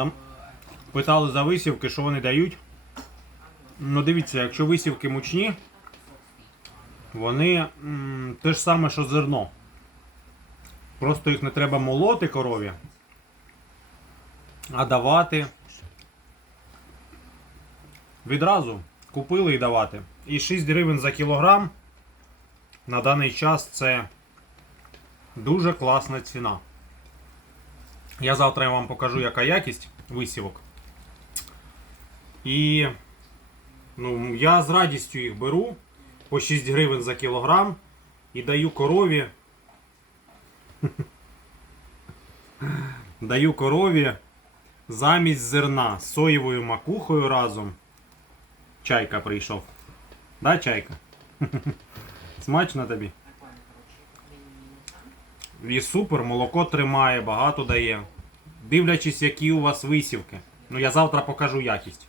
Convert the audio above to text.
Там питали за висівки, що вони дають. Ну дивіться, якщо висівки мучні, вони м, те ж саме, що зерно. Просто їх не треба молоти корові, а давати відразу купили і давати. І 6 гривень за кілограм на даний час це дуже класна ціна. Я завтра вам покажу, яка якість висівок. І ну, я з радістю їх беру по 6 гривень за кілограм і даю корові. Даю корові замість зерна з соєвою макухою разом. Чайка прийшов. Да, чайка? Смачно тобі? І супер, молоко тримає, багато дає. Дивлячись, які у вас висівки. Ну я завтра покажу якість.